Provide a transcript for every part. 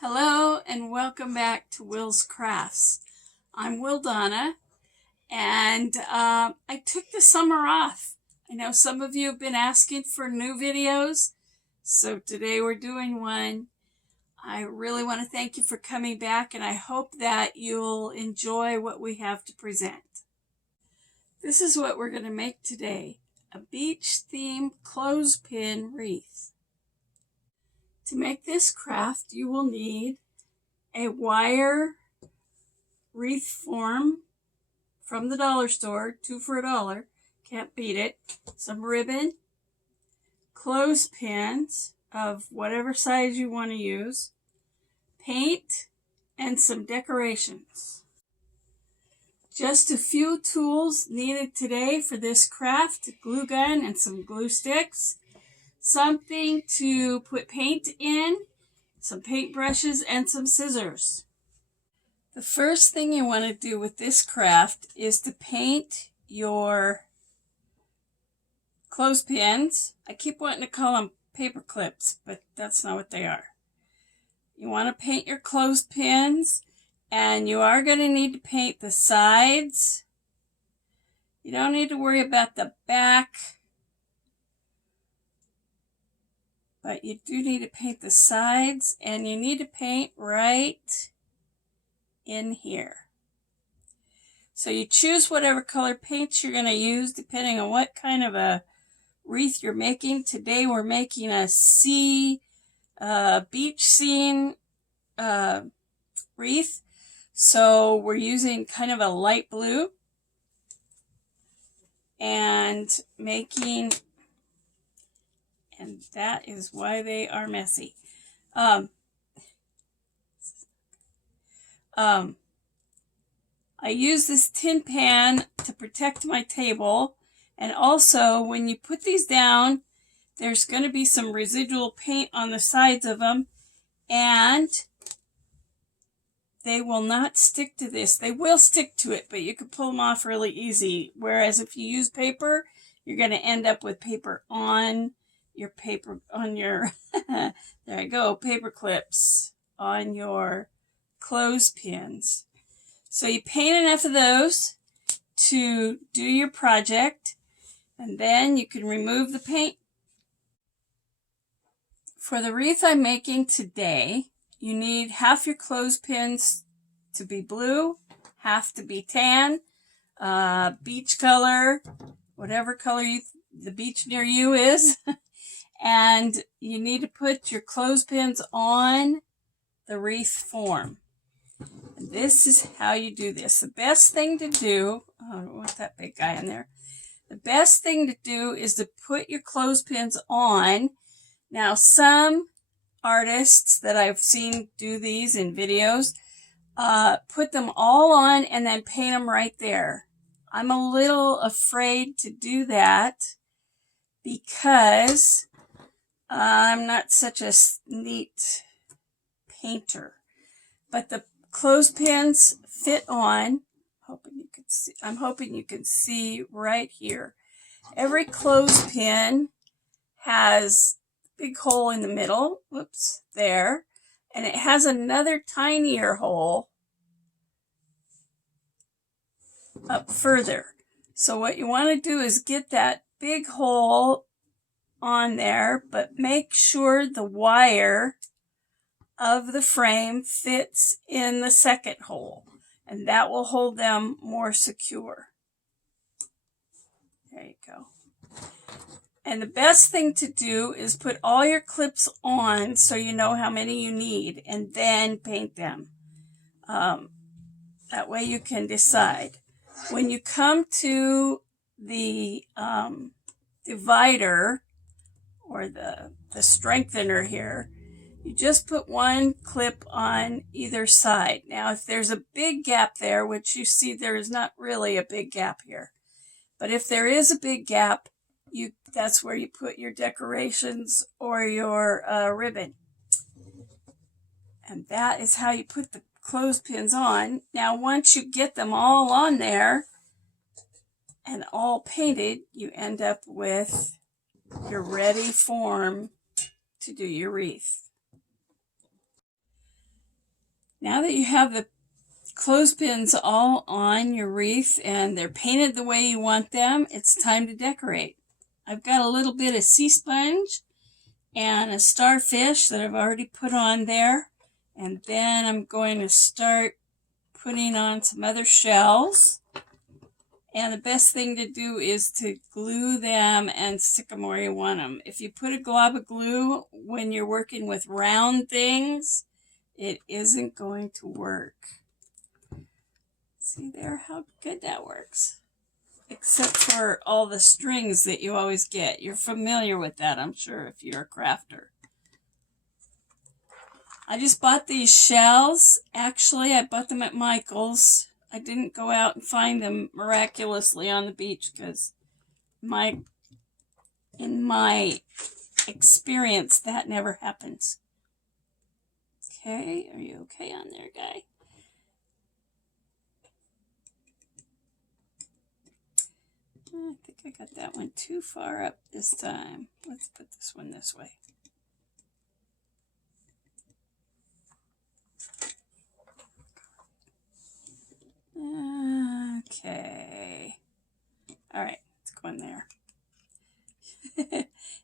Hello and welcome back to Will's Crafts. I'm Will Donna and I took the summer off. I know some of you have been asking for new videos, so today we're doing one. I really want to thank you for coming back, and I hope that you'll enjoy what we have to present. This is what we're going to make today: a beach-themed clothespin wreath. To make this craft, you will need a wire wreath form from the dollar store, 2 for $1, can't beat it, some ribbon, clothespins of whatever size you want to use, paint, and some decorations. Just a few tools needed today for this craft: a glue gun and some glue sticks, something to put paint in, some paintbrushes, and some scissors. The first thing you want to do with this craft is to paint your clothespins. I keep wanting to call them paper clips, but that's not what they are. You want to paint your clothespins, and you are going to need to paint the sides. You don't need to worry about the back, but you do need to paint the sides, and you need to paint right in here. So you choose whatever color paints you're going to use depending on what kind of a wreath you're making. Today we're making a beach scene wreath. So we're using kind of a light blue and making, and that is why they are messy. I use this tin pan to protect my table, and also when you put these down, there's going to be some residual paint on the sides of them, and they will not stick to this. They will stick to it, but you can pull them off really easy, whereas if you use paper, you're going to end up with paper on your there you go, paper clips on your clothespins. So you paint enough of those to do your project, and then you can remove the paint. For the wreath I'm making today, you need half your clothespins to be blue, half to be tan, beach color, whatever color the beach near you is. And you need to put your clothespins on the wreath form. And this is how you do this. The best thing to do, I don't want that big guy in there. The best thing to do is to put your clothespins on. Now, some artists that I've seen do these in videos, put them all on and then paint them right there. I'm a little afraid to do that because I'm not such a neat painter. But the clothespins fit on. I'm hoping you can see right here. Every clothespin has a big hole in the middle. Whoops, there. And it has another tinier hole up further. So what you want to do is get that big hole on there, but make sure the wire of the frame fits in the second hole, and that will hold them more secure. There you go. And the best thing to do is put all your clips on so you know how many you need, and then paint them. That way you can decide. When you come to the divider or the strengthener here, you just put one clip on either side. Now, if there's a big gap there, which you see there is not really a big gap here, but if there is a big gap, that's where you put your decorations or your ribbon. And that is how you put the clothespins on. Now, once you get them all on there and all painted, you end up with your ready form to do your wreath. Now that you have the clothespins all on your wreath and they're painted the way you want them, it's time to decorate. I've got a little bit of sea sponge and a starfish that I've already put on there. And then I'm going to start putting on some other shells. And the best thing to do is to glue them and stick them where you want them. If you put a glob of glue when you're working with round things, it isn't going to work. See there how good that works? Except for all the strings that you always get. You're familiar with that, I'm sure, if you're a crafter. I just bought these shells. Actually, I bought them at Michael's. I didn't go out and find them miraculously on the beach because in my experience, that never happens. Okay, are you okay on there, guy? I think I got that one too far up this time. Let's put this one this way. Okay. All right, let's go in there.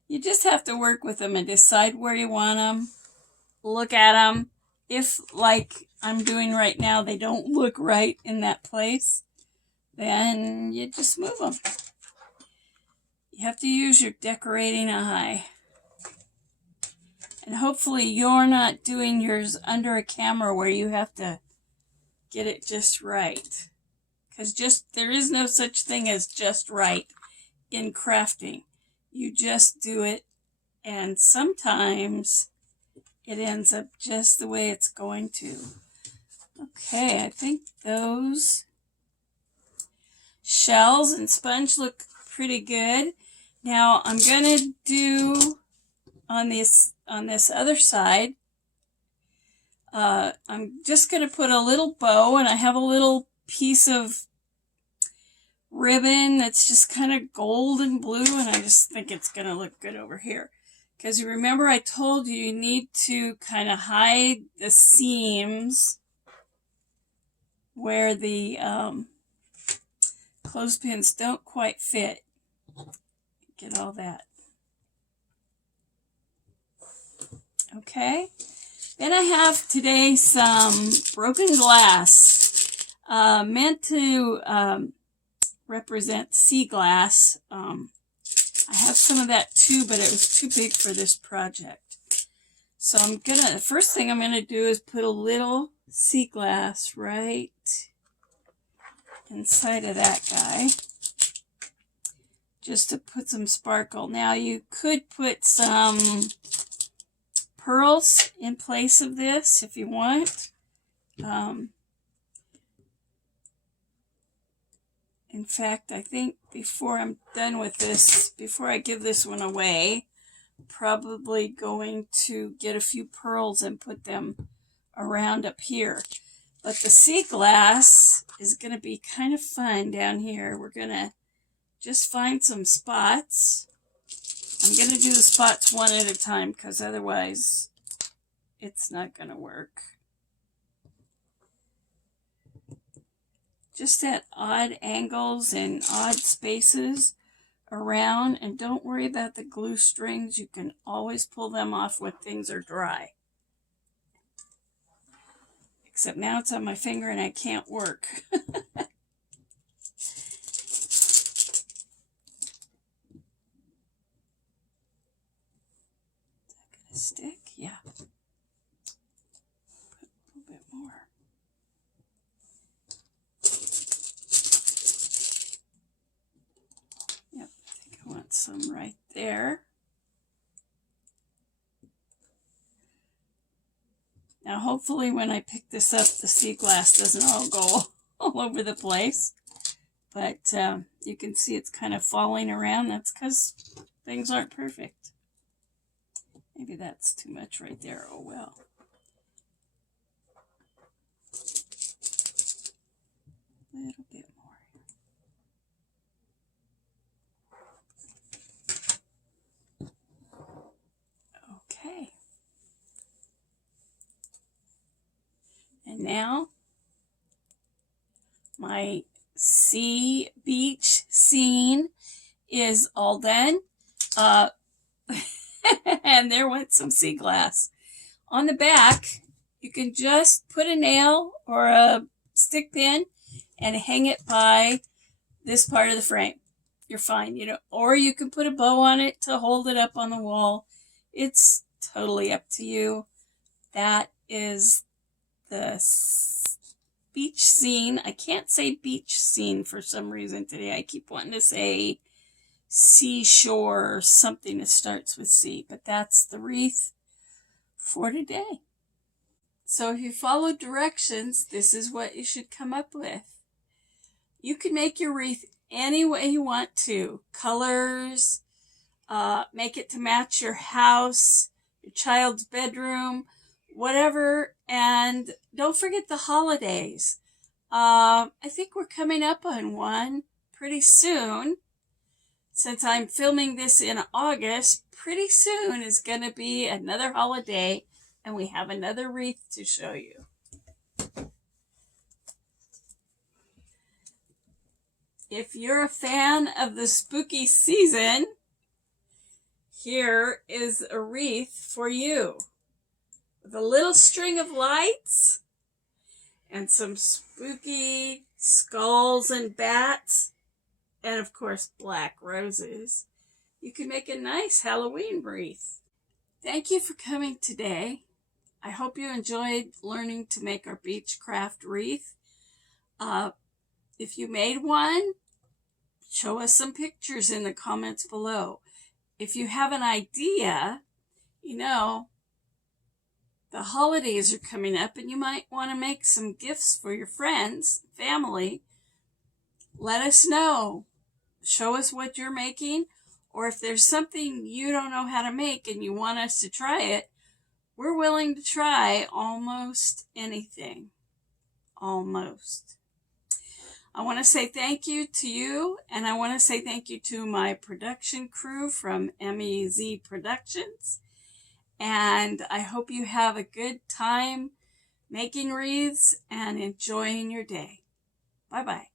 You just have to work with them and decide where you want them. Look at them. If, like I'm doing right now, they don't look right in that place, then you just move them. You have to use your decorating eye. And hopefully you're not doing yours under a camera where you have to get it just right. Because there is no such thing as just right in crafting. You just do it, and sometimes it ends up just the way it's going to. Okay, I think those shells and sponge look pretty good. Now I'm going to do on this other side, I'm just going to put a little bow, and I have a little piece of ribbon that's just kind of gold and blue, and I just think it's going to look good over here. Because you remember I told you need to kind of hide the seams where the clothespins don't quite fit. Get all that. Okay. Then I have today some broken glass, meant to represent sea glass. I have some of that too, but it was too big for this project. So the first thing I'm gonna do is put a little sea glass right inside of that guy, just to put some sparkle. Now you could put some pearls in place of this if you want. In fact, I think before I'm done with this, before I give this one away, I'm probably going to get a few pearls and put them around up here. But the sea glass is going to be kind of fun down here. We're going to just find some spots. I'm going to do the spots one at a time because otherwise it's not going to work. Just at odd angles and odd spaces around, and don't worry about the glue strings. You can always pull them off when things are dry. Except now it's on my finger and I can't work. Is that gonna stick? Yeah. Put a little bit more. Yep, I think I want some right there. Now hopefully when I pick this up, the sea glass doesn't all go all over the place. But you can see it's kind of falling around. That's because things aren't perfect. Maybe that's too much right there. Oh well. A little bit more. Okay. now. My sea beach scene is all done. And there went some sea glass. On the back, you can just put a nail or a stick pin and hang it by this part of the frame. You're fine, or you can put a bow on it to hold it up on the wall. It's totally up to you. That is the beach scene. I can't say beach scene for some reason today. I keep wanting to say seashore or something that starts with C, but that's the wreath for today. So if you follow directions, this is what you should come up with. You can make your wreath any way you want to. Colors, make it to match your house, your child's bedroom, whatever. And don't forget the holidays. I think we're coming up on one pretty soon. Since I'm filming this in August, pretty soon is going to be another holiday, and we have another wreath to show you. If you're a fan of the spooky season, here is a wreath for you. With a little string of lights and some spooky skulls and bats, and of course black roses. You can make a nice Halloween wreath. Thank you for coming today. I hope you enjoyed learning to make our beach craft wreath. If you made one, show us some pictures in the comments below. If you have an idea, the holidays are coming up and you might want to make some gifts for your friends, family. Let us know. Show us what you're making, or if there's something you don't know how to make and you want us to try it, we're willing to try almost anything. Almost. I want to say thank you to you, and I want to say thank you to my production crew from MEZ Productions. And I hope you have a good time making wreaths and enjoying your day. Bye-bye.